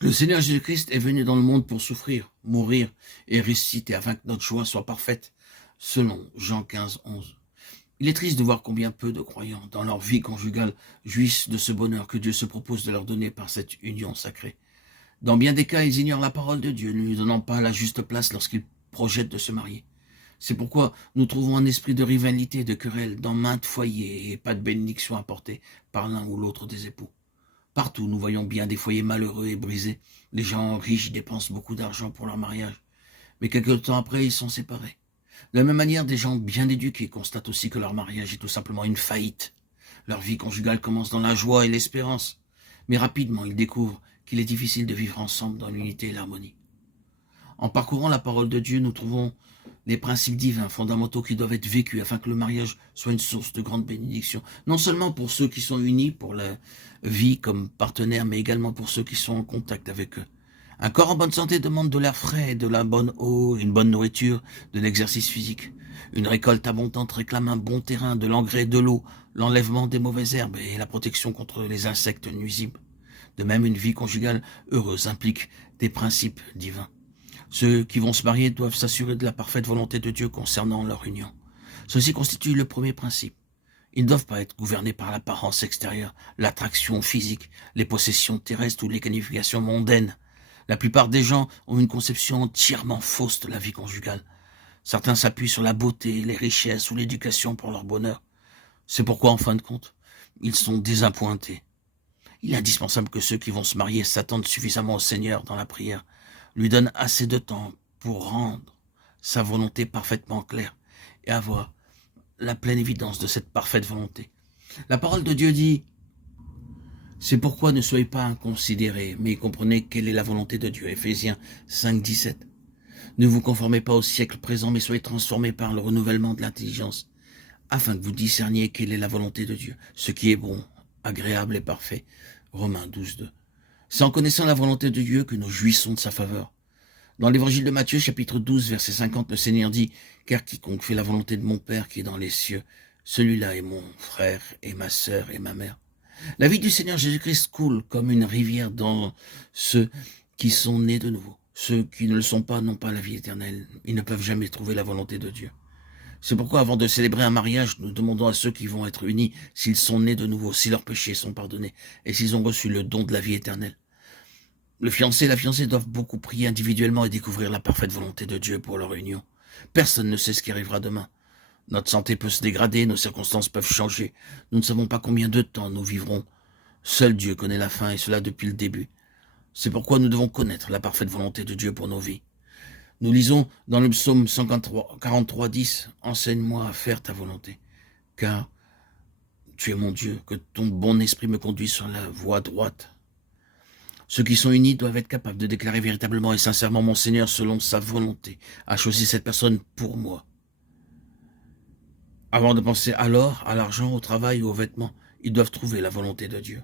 Le Seigneur Jésus-Christ est venu dans le monde pour souffrir, mourir et ressusciter afin que notre joie soit parfaite, selon Jean 15, 11. Il est triste de voir combien peu de croyants, dans leur vie conjugale, jouissent de ce bonheur que Dieu se propose de leur donner par cette union sacrée. Dans bien des cas, ils ignorent la parole de Dieu, ne lui donnant pas la juste place lorsqu'ils projettent de se marier. C'est pourquoi nous trouvons un esprit de rivalité et de querelle dans maintes foyers et pas de bénédiction apportée par l'un ou l'autre des époux. Partout, nous voyons bien des foyers malheureux et brisés. Les gens riches dépensent beaucoup d'argent pour leur mariage, mais quelque temps après, ils sont séparés. De la même manière, des gens bien éduqués constatent aussi que leur mariage est tout simplement une faillite. Leur vie conjugale commence dans la joie et l'espérance, mais rapidement, ils découvrent qu'il est difficile de vivre ensemble dans l'unité et l'harmonie. En parcourant la parole de Dieu, nous trouvons les principes divins fondamentaux qui doivent être vécus afin que le mariage soit une source de grande bénédiction, non seulement pour ceux qui sont unis pour la vie comme partenaires, mais également pour ceux qui sont en contact avec eux. Un corps en bonne santé demande de l'air frais, de la bonne eau, une bonne nourriture, de l'exercice physique. Une récolte abondante réclame un bon terrain, de l'engrais, de l'eau, l'enlèvement des mauvaises herbes et la protection contre les insectes nuisibles. De même, une vie conjugale heureuse implique des principes divins. Ceux qui vont se marier doivent s'assurer de la parfaite volonté de Dieu concernant leur union. Ceci constitue le premier principe. Ils ne doivent pas être gouvernés par l'apparence extérieure, l'attraction physique, les possessions terrestres ou les qualifications mondaines. La plupart des gens ont une conception entièrement fausse de la vie conjugale. Certains s'appuient sur la beauté, les richesses ou l'éducation pour leur bonheur. C'est pourquoi, en fin de compte, ils sont désappointés. Il est indispensable que ceux qui vont se marier s'attendent suffisamment au Seigneur dans la prière, lui donnent assez de temps pour rendre sa volonté parfaitement claire et avoir la pleine évidence de cette parfaite volonté. La parole de Dieu dit: c'est pourquoi ne soyez pas inconsidérés, mais comprenez quelle est la volonté de Dieu. Éphésiens 5, 17. Ne vous conformez pas au siècle présent, mais soyez transformés par le renouvellement de l'intelligence, afin que vous discerniez quelle est la volonté de Dieu, ce qui est bon, agréable et parfait. Romains 12, 2. C'est en connaissant la volonté de Dieu que nous jouissons de sa faveur. Dans l'évangile de Matthieu, chapitre 12, verset 50, le Seigneur dit: car quiconque fait la volonté de mon Père qui est dans les cieux, celui-là est mon frère et ma sœur et ma mère. La vie du Seigneur Jésus-Christ coule comme une rivière dans ceux qui sont nés de nouveau. Ceux qui ne le sont pas n'ont pas la vie éternelle. Ils ne peuvent jamais trouver la volonté de Dieu. C'est pourquoi, avant de célébrer un mariage, nous demandons à ceux qui vont être unis s'ils sont nés de nouveau, si leurs péchés sont pardonnés et s'ils ont reçu le don de la vie éternelle. Le fiancé et la fiancée doivent beaucoup prier individuellement et découvrir la parfaite volonté de Dieu pour leur union. Personne ne sait ce qui arrivera demain. Notre santé peut se dégrader, nos circonstances peuvent changer. Nous ne savons pas combien de temps nous vivrons. Seul Dieu connaît la fin, et cela depuis le début. C'est pourquoi nous devons connaître la parfaite volonté de Dieu pour nos vies. Nous lisons dans le psaume 143, 10, « Enseigne-moi à faire ta volonté, car tu es mon Dieu, que ton bon esprit me conduise sur la voie droite. » Ceux qui sont unis doivent être capables de déclarer véritablement et sincèrement: mon Seigneur, selon sa volonté, a choisi cette personne pour moi. Avant de penser à l'or, à l'argent, au travail ou aux vêtements, ils doivent trouver la volonté de Dieu.